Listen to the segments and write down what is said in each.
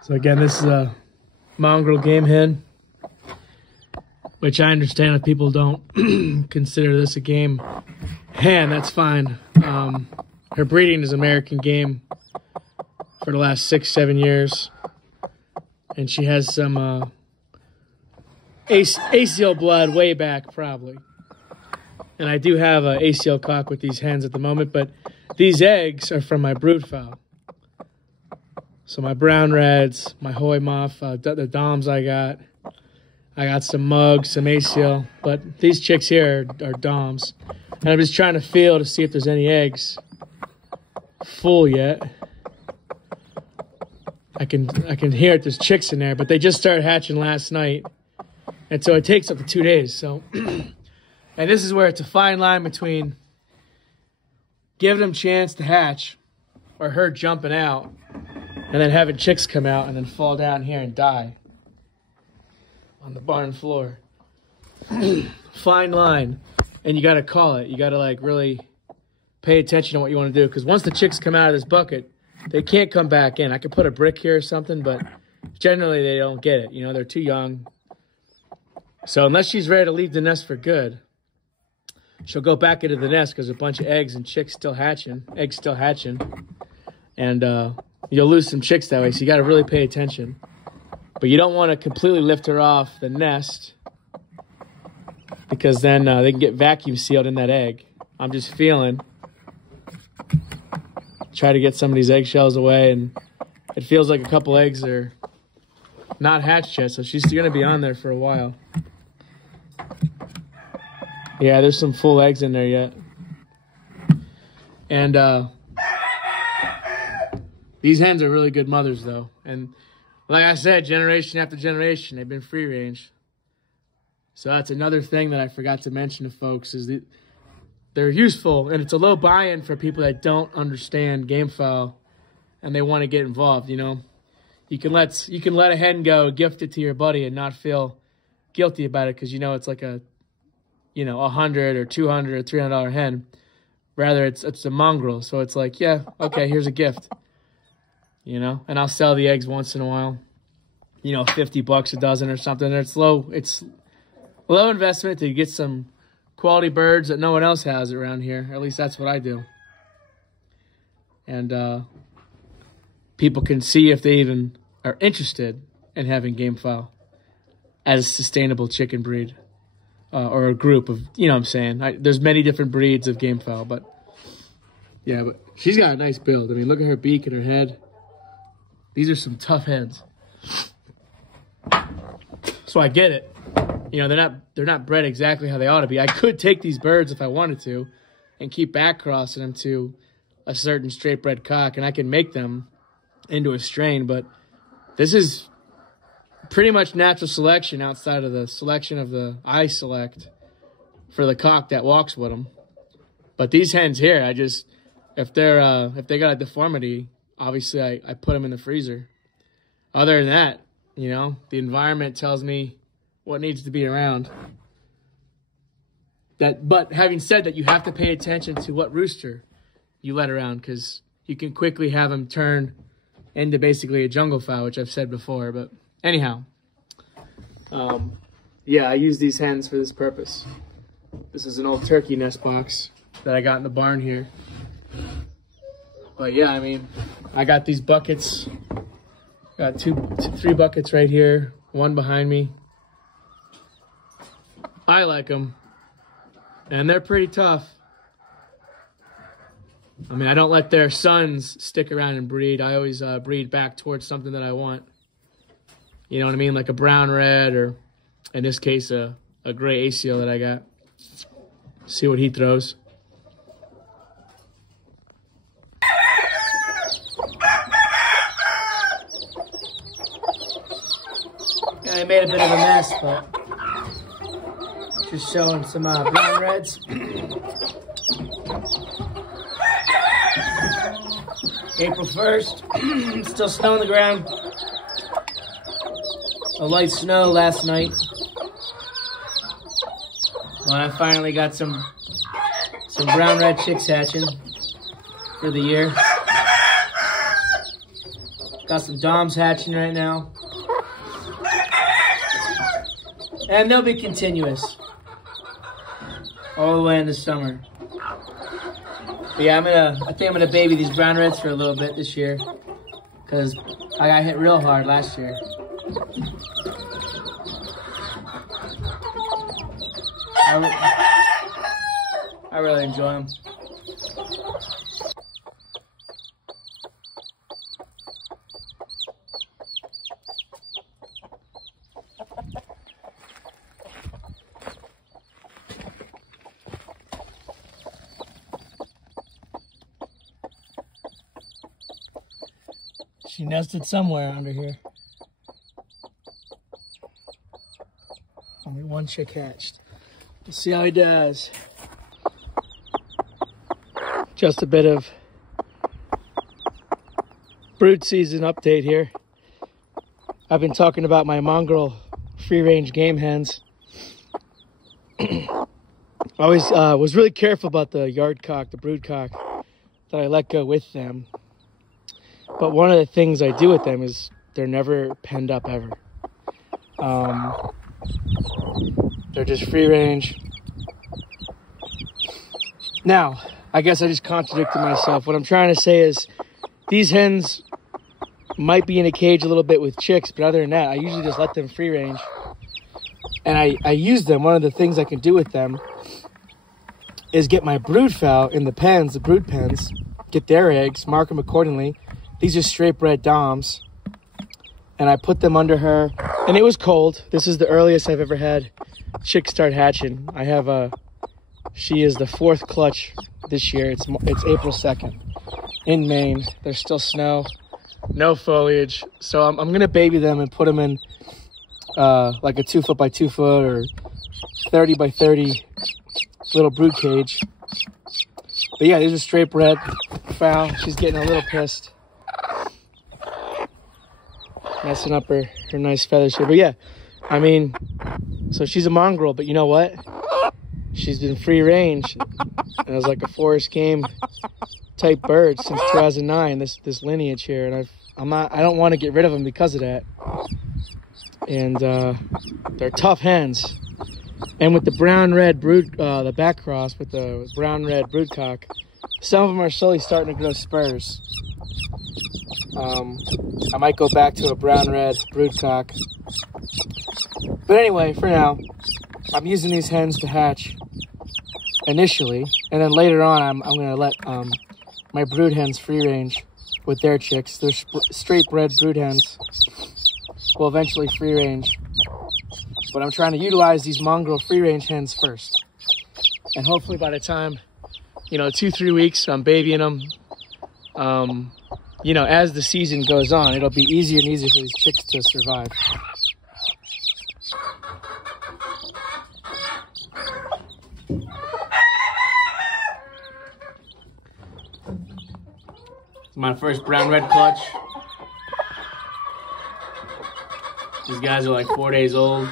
So again, this is a mongrel game hen, which I understand if people don't consider this a game hen, that's fine. Her breeding is American game for the last 6-7 years. And she has some Asil blood way back, probably. And I do have an Asil cock with these hens at the moment, but these eggs are from my brood fowl. So my brown reds, my Hoy Moth, the Doms I got some mugs, some Asil, but these chicks here are Doms. And I'm just trying to feel to see if there's any eggs full yet. I can hear it, there's chicks in there, but they just started hatching last night. And so it takes up to 2 days. So, and this is where it's a fine line between giving them a chance to hatch or her jumping out and then having chicks come out and then fall down here and die on the barn floor. Fine line. And you got to call it. You got to like really pay attention to what you want to do. Because once the chicks come out of this bucket, they can't come back in. I could put a brick here or something, but generally they don't get it. You know, they're too young. So unless she's ready to leave the nest for good, she'll go back into the nest because there's a bunch of eggs and chicks still hatching. Eggs still hatching. And you'll lose some chicks that way, so you got to really pay attention. But you don't want to completely lift her off the nest because then they can get vacuum sealed in that egg. I'm just feeling. Try to get some of these eggshells away, and it feels like a couple eggs are not hatched yet, so she's going to be on there for a while. Yeah, there's some full eggs in there yet. And these hens are really good mothers, though. And like I said, generation after generation, they've been free range. So that's another thing that I forgot to mention to folks is that they're useful, and it's a low buy-in for people that don't understand gamefowl and they want to get involved, you know. You can let a hen go, gift it to your buddy and not feel guilty about it because you know it's like a, you know, $100 or $200 or $300 hen. Rather, it's a mongrel, so it's like, yeah, okay, here's a gift. You know, and I'll sell the eggs once in a while. You know, $50 a dozen or something. It's low investment to get some quality birds that no one else has around here. At least that's what I do. And people can see if they even are interested in having gamefowl as a sustainable chicken breed or a group of, you know what I'm saying. There's many different breeds of gamefowl, but yeah, but she's got a nice build. I mean, look at her beak and her head. These are some tough hens. So I get it. You know, they're not bred exactly how they ought to be. I could take these birds if I wanted to and keep back crossing them to a certain straight bred cock, and I can make them into a strain, but this is pretty much natural selection outside of the selection of the I select for the cock that walks with them. But these hens here, if they got a deformity, obviously I put them in the freezer. Other than that, you know, the environment tells me what needs to be around. But having said that, you have to pay attention to what rooster you let around because you can quickly have them turn into basically a jungle fowl, which I've said before. But anyhow, yeah, I use these hens for this purpose. This is an old turkey nest box that I got in the barn here. But yeah, I mean, I got these buckets. Got three buckets right here, one behind me. I like them, and they're pretty tough. I mean, I don't let their sons stick around and breed. I always breed back towards something that I want. You know what I mean? Like a brown red, or in this case, a gray Asil that I got. See what he throws. I made a bit of a mess, but just showing some brown reds. April 1st, still snow on the ground. A light snow last night. Well, I finally got some brown red chicks hatching for the year. Got some Doms hatching right now. And they'll be continuous all the way in the summer. But yeah, I think I'm gonna baby these brown reds for a little bit this year, because I got hit real hard last year. I really enjoy them. She nested somewhere under here. Only one chick hatched. We'll see how he does. Just a bit of brood season update here. I've been talking about my mongrel free-range game hens. I always was really careful about the yard cock, the brood cock, that I let go with them. But one of the things I do with them is they're never penned up ever. They're just free range. Now, I guess I just contradicted myself. What I'm trying to say is these hens might be in a cage a little bit with chicks, but other than that, I usually just let them free range. And I use them. One of the things I can do with them is get my brood fowl in the pens, the brood pens, get their eggs, mark them accordingly. These are straight bred Doms. And I put them under her. And it was cold. This is the earliest I've ever had chicks start hatching. I have she is the 4th clutch this year. It's April 2nd in Maine. There's still snow, no foliage. So I'm going to baby them and put them in like a 2 foot by 2 foot or 30 by 30 little brood cage. But yeah, these are straight bred fowl. She's getting a little pissed. Messing up her nice feathers here. But yeah, I mean, so she's a mongrel, but you know what? She's been free range. And it was like a forest game type bird since 2009, this lineage here. And I don't want to get rid of them because of that. And they're tough hens. And with the brown-red brood, the back cross with the brown-red broodcock, some of them are slowly starting to grow spurs. I might go back to a brown-red broodcock. But anyway, for now, I'm using these hens to hatch initially. And then later on, I'm going to let my brood hens free range with their chicks. They're straight-bred brood hens. Will eventually free range. But I'm trying to utilize these mongrel free-range hens first. And hopefully by the time, 2-3 weeks, I'm babying them. As the season goes on, it'll be easier and easier for these chicks to survive. It's my first brown-red clutch. These guys are like 4 days old.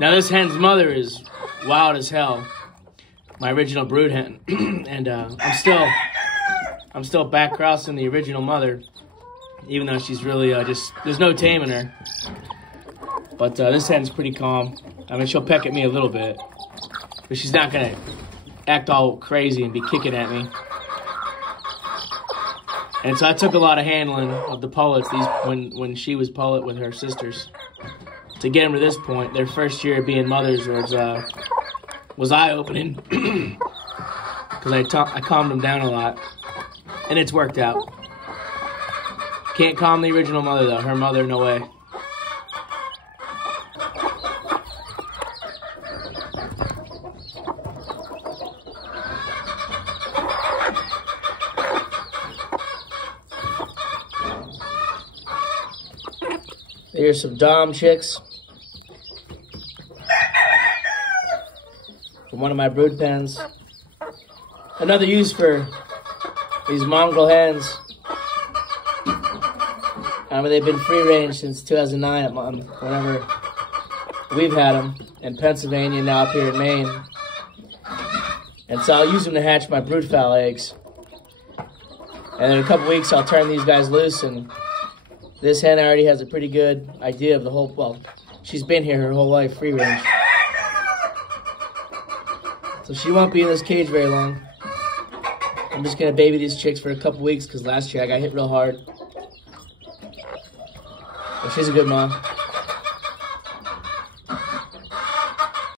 Now this hen's mother is wild as hell. My original brood hen. And I'm still back crossing the original mother. Even though she's really there's no taming her. But this hen's pretty calm. I mean, she'll peck at me a little bit. But she's not gonna act all crazy and be kicking at me. And so I took a lot of handling of the pullets when she was pullet with her sisters. To get them to this point, their first year of being mothers was eye-opening. Because I calmed them down a lot. And it's worked out. Can't calm the original mother, though. Her mother, no way. Here's some Dom chicks from one of my brood pens. Another use for these mongrel hens. They've been free range since 2009, whenever we've had them in Pennsylvania, now up here in Maine. And so I'll use them to hatch my broodfowl eggs. And in a couple weeks, I'll turn these guys loose, and this hen already has a pretty good idea of the whole, well, she's been here her whole life, free range. So she won't be in this cage very long. I'm just gonna baby these chicks for a couple weeks because last year I got hit real hard. But she's a good mom.